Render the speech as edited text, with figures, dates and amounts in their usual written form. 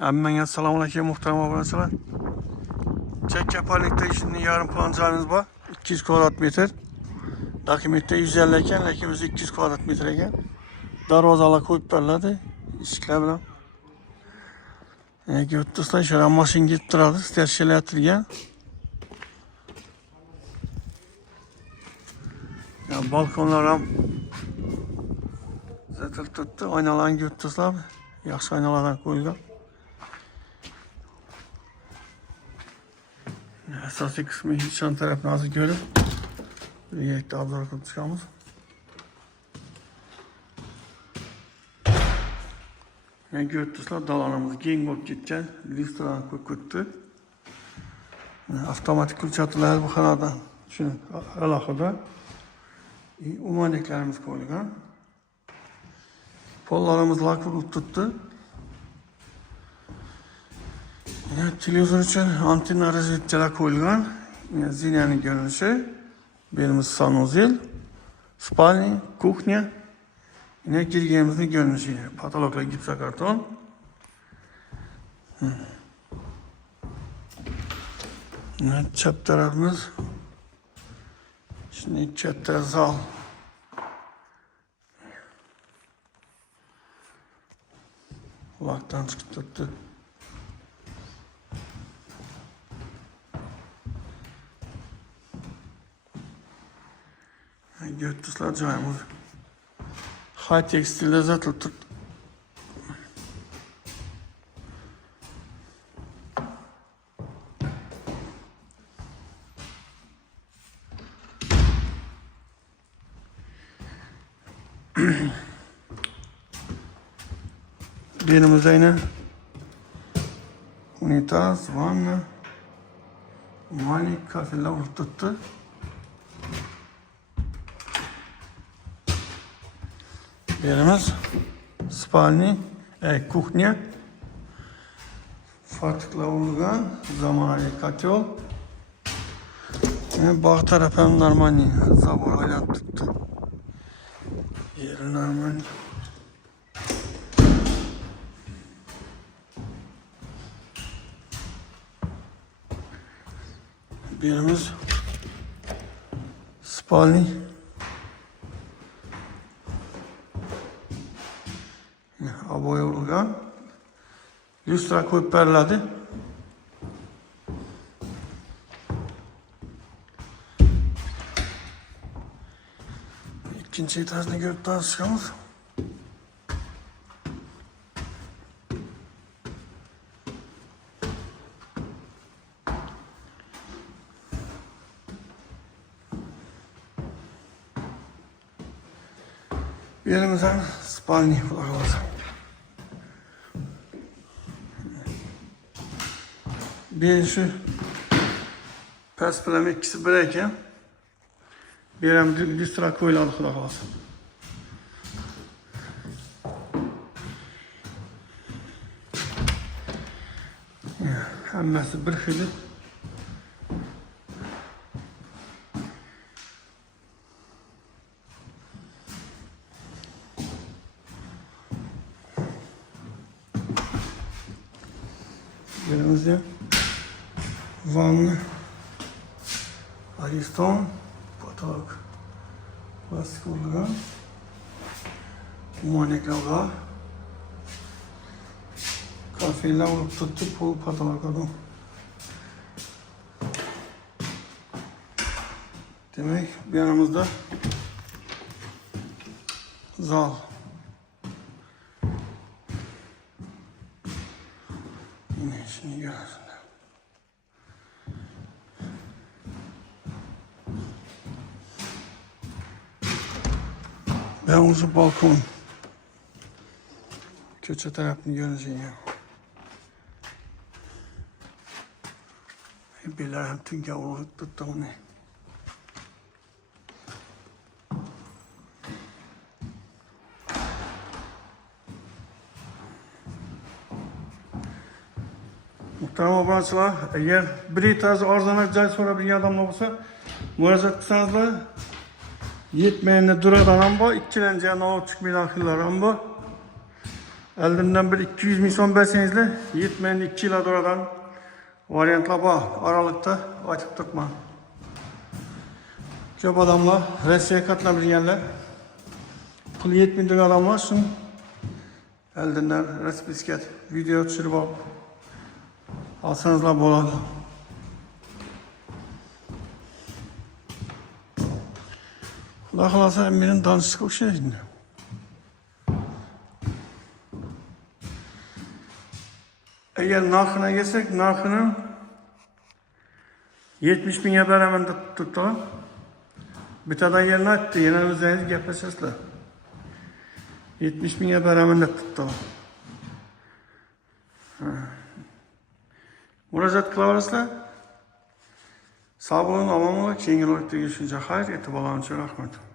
Hemen selamünaleyküm muhterem abonesiler. Çek yaparlıkta şimdi yarım plancamız var. 200 kvadrat metre. Dakimette 150 eken, lekimiz 200 kvadrat metre eken. Darvazalar koyup verledi. İşikler bilen. Götürsler şöyle maşin gidip duradı. Sterşeli atırgen. Yani balkonlara zaten tuttu. Aynalarını götürsler. Yaxşı aynalardan koyulgan. Asosiy kısmı hiç yan tarafını azı görüp birlikte abzor kılıp çıkamiz. Yani gördüğünüzler dalanımız keng bo'lib ketgan, listradan ko'p ketdi. Avtomatik kulchatiladi bu xonadan. Shuni alohida umonliklarimiz qo'yilgan. Pollarimiz lak bo'lib turibdi. Televizor için antenna rozetkalar qo'yilgan. Zinaning ko'rinishi. Birimiz sanuzel, spalni, kuxnya. Yine girgenimizin görünüşü. Patologla gipsokarton. Evet, çap tarafımız. Şimdi çapta zal. Kulaktan çıkıp tuttu. Götürsler cayımız. High tekstilde zaten tut. Birimizde yine unitaz, vanna, malik kafeler tuttu. Birimiz spalni, kuxnya, fatıkla olgan, zamanali katyol. Bağ tarafı normali, zabor hayat tuttu. Yeri normali. Birimiz spalni. Aboya olgan. Lustra koyup verildi. İkinci etajını görüp daha çıkamız. Birimizden spalni kullanılır. Bir şu persplem ikisi bireyken bir hem listra koyuladı kulak olsun. Hemmesi bir xili. Birimizde vanlı, ariston, patolog, plastik olgan, umonliklar var, kafeler olup tuttu, bu patolog adam. Demek bir yanımızda zal. Yine şimdi görürsün. Ben uzun balkon. Köçe tarafını göreceğim ya. Beyler hem tüm yavruluk tuttu onu. Muhterem abonesiler, eğer bir etajı arzana joy so'rabilgan odamlar bo'lsa, murojaat qilsangizlar, yetmayanda duradan ham bor, ikkilangan 9,5 million xillar ham bor. Eldimden bir 200 ming so'm bersangizlar, yetmaydi 2 yil oradan variantlar bor. Aralıkta açıp tutma. Ko'p odamlar Rossiyaga qatnab yurganlar. Pul yetmaydigan odamlar shuni eldindan raspiskat video tushirib olsanızlar bo'ladi. Xudo xolasa meni danışıqqa o'xshaydi. Eğer narxına gelsak, narxını 70 mingga beraman deb turibdilar. Bittadan yerini aytdi, yana o'zingiz gaplashasizlar. 70 mingga beraman deb turibdilar. Murojaat qilaverasizlar. Sog' bo'ling, omon bo'ling, keyingi rolikda görüşguncha xayr, e'tiborlaringiz uchun rahmat.